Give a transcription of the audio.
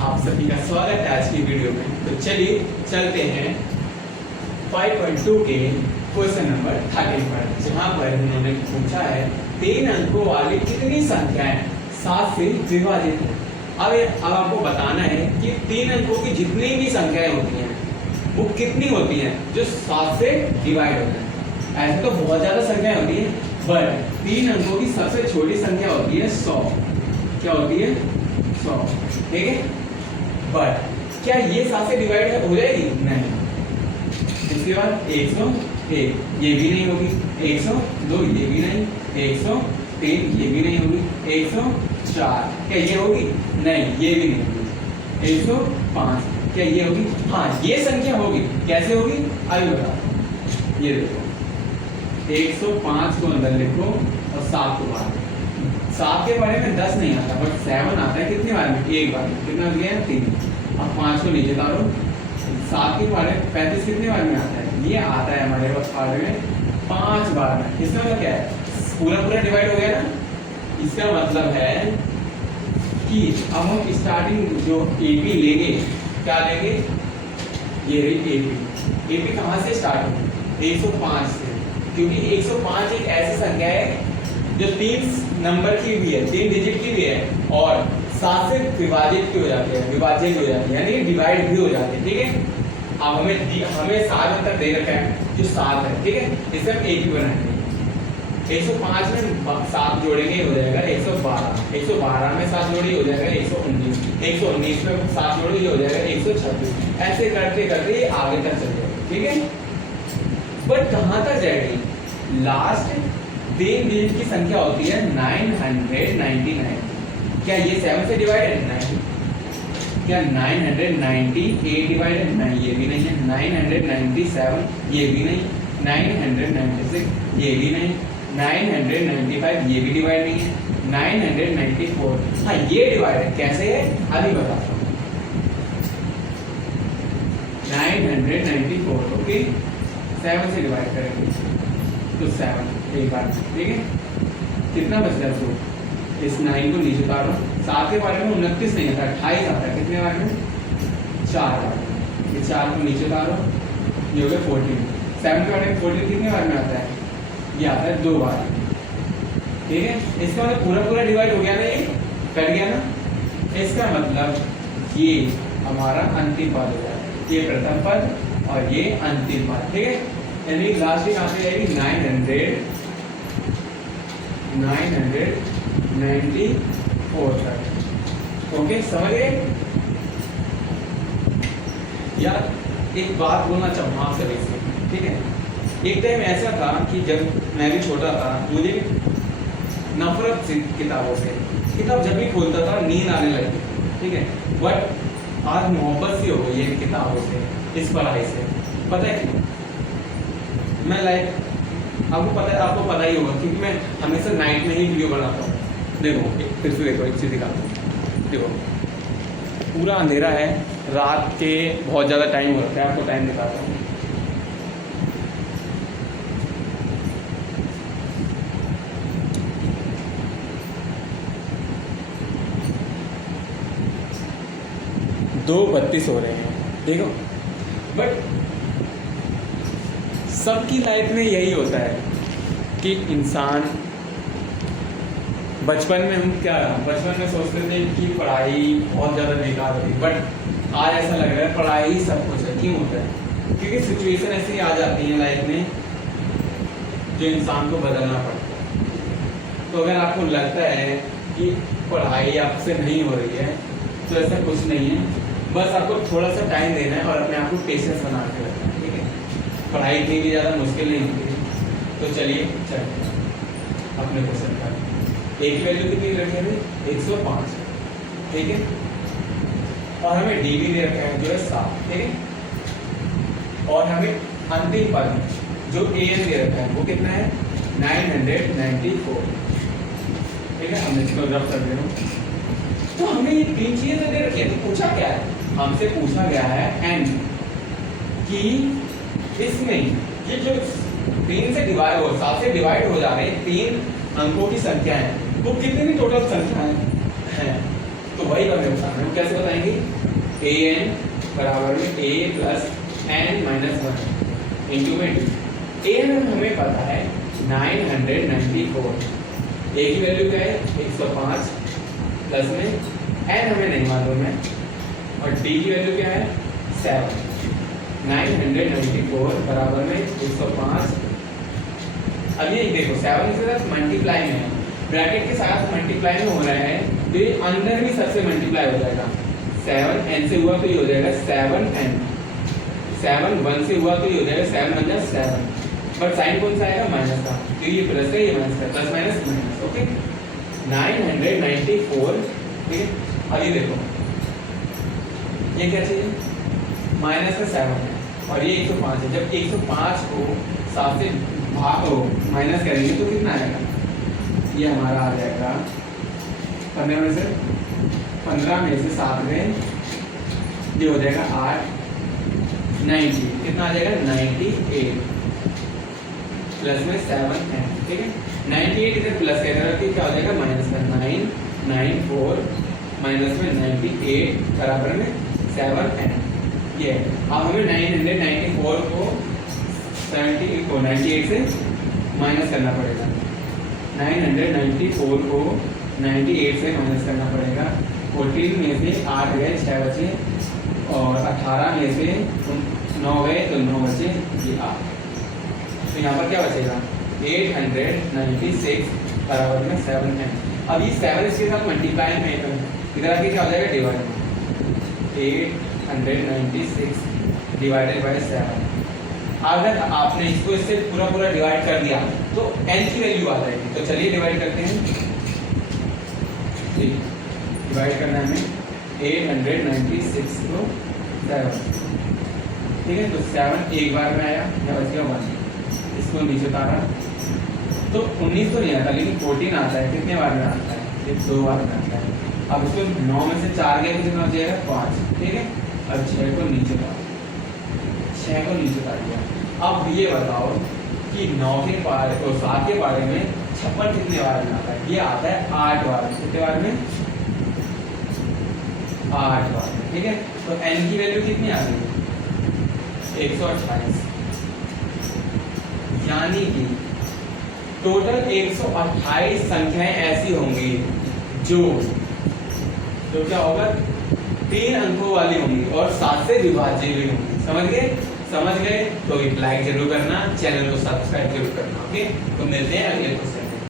आप सभी का स्वागत है आज की वीडियो में। तो चलिए चलते हैं 5.2 के क्वेश्चन नंबर 13 पर, जहां पर उन्होंने पूछा है 3 अंकों वाली कितनी संख्याएं 7 से विभाजित है। अब आपको बताना है कि 3 अंकों की जितनी भी संख्याएं होती हैं वो कितनी होती हैं जो 7 से डिवाइड होता है। ऐसे तो बहुत ज्यादा संख्याएं होती है, बट 3 अंकों की सबसे छोटी संख्या होती है 100। क्या होती है? 100। ठीक है, बट क्या ये 7 से डिवाइड हो जाएगी? नहीं। इसके बाद 101 ये भी नहीं होगी, 102 ये भी नहीं, 103 ये भी नहीं होगी, 104 क्या ये होगी? नहीं, ये भी नहीं होगी, 105 क्या ये होगी? हाँ, ये संख्या होगी। कैसे होगी अभी बताओ। ये देखो 105 को अंदर लिखो और 7 को बाहर। 7 के बारे में 10 नहीं आता, बट 7 आता है कितनी बार में? एक बार में। कितना दिया है? 3। अब 5 को नीचे उतारो। 7 के बारे में 35 कितने बार में आता है? ये आता है हमारे पास बारे में 5 बार में। इसका मतलब क्या है? पूरा डिवाइड हो गया ना। इसका मतलब है कि अब हम स्टार्टिंग जो एपी लेंगे, क्या लेंगे? ये रही एपी। एपी कहाँ से स्टार्ट होगी? 105 से, क्योंकि 105 एक ऐसी संख्या है जो 3 नंबर की भी है, 3 डिजिट की भी है और 7 से विभाजित की हो जाती है, विभाज्य की हो जाती है, यानी डिवाइड भी हो जाती है। ठीक है, अब हमें 7 तक दे रखा है जो 7 है। ठीक है, इसे हम एक ही बनाएंगे। 105 में 7 जोड़ेंगे हो जाएगा 112, 112 में 7 जोड़ी हो जाएगा 119, 119 में 7 जोड़ी हो जाएगा 126। ऐसे करते करते ये आगे तक चल जाएगा। ठीक है, बट कहाँ तक जाएगी? लास्ट 3 डिजिट की संख्या होती है 999। क्या ये 7 से डिवाइडेड? नहीं। क्या 998 डिवाइडेड? नहीं, ये भी नहीं है। 997 ये भी नहीं, 996 ये भी नहीं, 995 ये भी डिवाइड नहीं है, 994 हाँ ये डिवाइड कैसे है अभी बताता हूँ। 994 ओके, 7 से डिवाइड करेंगे तो 7 एक बार। ठीक है, कितना बच रहा है? इस 9 को नीचे उतारो। 7 के बारे में 29 नहीं आता, 28 आता है। कितने बार में? 4 बार में। ये 4 को नीचे उतारो, ये हो गया 14। 7 के बारे में 14 कितने बार में आता है? ये आता है 2 बार। ठीक है, इसका मतलब पूरा डिवाइड हो गया ना, ये कट गया ना। इसका मतलब ये हमारा अंतिम पद हो जाए, ये प्रथम पद और ये अंतिम पद। ठीक है, यानी लास्ट में आती जाएगी 994 तक। ओके, समझ गए? यार एक बात बोलना चाहूँगा आप सभी से। ठीक है, एक टाइम ऐसा था कि जब मैं भी छोटा था, मुझे नफरत थी किताबों से। किताब जब भी खोलता था नींद आने लगती। ठीक है, बट आज मोहब्बत सी हो गई है किताबों से, इस पढ़ाई से। पता है क्यों? मैं आपको पता ही होगा, क्योंकि मैं हमेशा नाइट में ही वीडियो बनाता हूँ। देखो फिर से देखो, एक चीज़ दिखाता हूँ। देखो पूरा अंधेरा है, रात के बहुत ज़्यादा टाइम हो रखा है। आपको टाइम दिखाता हूँ। दो 32 हो रहे हैं। देखो, बट सबकी लाइफ में यही होता है कि इंसान बचपन में बचपन में सोचते थे कि पढ़ाई बहुत ज़्यादा बेकार होती, बट आज ऐसा लग रहा है पढ़ाई ही सब कुछ है। क्यों होता है? क्योंकि सिचुएशन ऐसी आ जाती है लाइफ में जो इंसान को बदलना पड़ता है। तो अगर आपको लगता है कि पढ़ाई आपसे नहीं हो रही है तो ऐसा कुछ नहीं है, बस आपको थोड़ा सा टाइम देना है और अपने आप को पेशेंस बना के रखना है। ठीक है, पढ़ाई इतनी भी ज़्यादा मुश्किल नहीं होती। तो चलिए अपने क्वेश्चन का एक की वैल्यू कितनी रखी है? 105। ठीक है, और हमें डी भी दे रखा है जो है 7। ठीक है, और हमें अंतिम पद जो एन दे रखा है वो कितना है? 994। ठीक है, हमने इसको रब कर दे रहा हूँ। तो हमें ये 3 चीजें दे रखी है। तो पूछा क्या है? हमसे पूछा गया है एन कि इसमें ये जो 3 से डिवाइड हो 7 से डिवाइड हो जा रहे 3 अंकों की संख्या है वो कितनी टोटल संख्या है? तो वही हमें बताना है। कैसे बताएंगे? ए एन बराबर में ए प्लस एन माइनस 1 इंटू में डी। ए एन हमें पता है 994, ए की वैल्यू क्या है 105 प्लस में एन हमें नहीं मालूम है और डी की वैल्यू क्या है 7। 994 बराबर में 105। अब ये देखो 7 के साथ मल्टीप्लाई में है, ब्रैकेट के साथ मल्टीप्लाई में हो रहा है तो ये अंदर भी सबसे मल्टीप्लाई हो जाएगा। 7 n से हुआ तो ये हो जाएगा 7n, 7 1 से हुआ तो ये हो जाएगा 7 बन जाए 7, पर साइन कौन सा आएगा माइनस का, तो ये प्लस है ये माइनस का, प्लस माइनस माइनस। ओके 994, ठीक है। अब ये देखो ये क्या चीज है माइनस का 7 है और ये 105 है। जब 105 को 7 से माइनस करेंगे तो कितना आएगा, ये हमारा आ जाएगा 15 में से 7 गए, ये हो जाएगा 8, 90 कितना आ जाएगा 98 प्लस में 7 है, ठीक है। 98 इधर प्लस का इधर क्या हो जाएगा माइनस का 994 माइनस में 98 बराबर में 7 है। ये अब हमें 994 को 98 से माइनस करना पड़ेगा। 994 को 98 से माइनस करना पड़ेगा। 14 में से 8 गए 6 बचे और 18 में से 9 गए तो 9 बचे, ये 8। तो यहाँ पर क्या बचेगा 896 बराबर में 7 है। अब ये 7 इसके साथ मल्टीप्लाई में इधर आके क्या हो जाएगा डिवाइड, 896 डिवाइडेड बाय 7। अगर आपने इसको इससे पूरा डिवाइड कर दिया तो n की वैल्यू आ जाएगी। तो चलिए डिवाइड करते हैं, डिवाइड करना है हमें 896 को 7, ठीक है। तो 7 एक बार में आया, या बच गया 1, इसको नीचे उतारा तो 19 तो नहीं आता लेकिन 14 आता है। कितने बार में आता है, ये 2 बार में आता है। अब इसको 9 में से 4 गया तो कितना हो जाएगा 5, ठीक है। अब 6 को नीचे उतार, 6 को नीचे उतार दिया। अब ये बताओ कि 9 के पारे और 7 के बारे में 56 कितने बार में आता है, ये आता है 8 बार में। कितने बार में 8 बार में, ठीक है। तो n की वैल्यू कितनी आ गई 128, यानी कि टोटल 128 संख्याएं ऐसी होंगी जो क्या होगा 3 अंकों वाली होंगी और 7 से विभाज्य भी होंगी। समझ गए तो एक लाइक जरूर करना, चैनल को सब्सक्राइब जरूर करना। ओके, तो मिलते हैं अगले क्वेश्चन।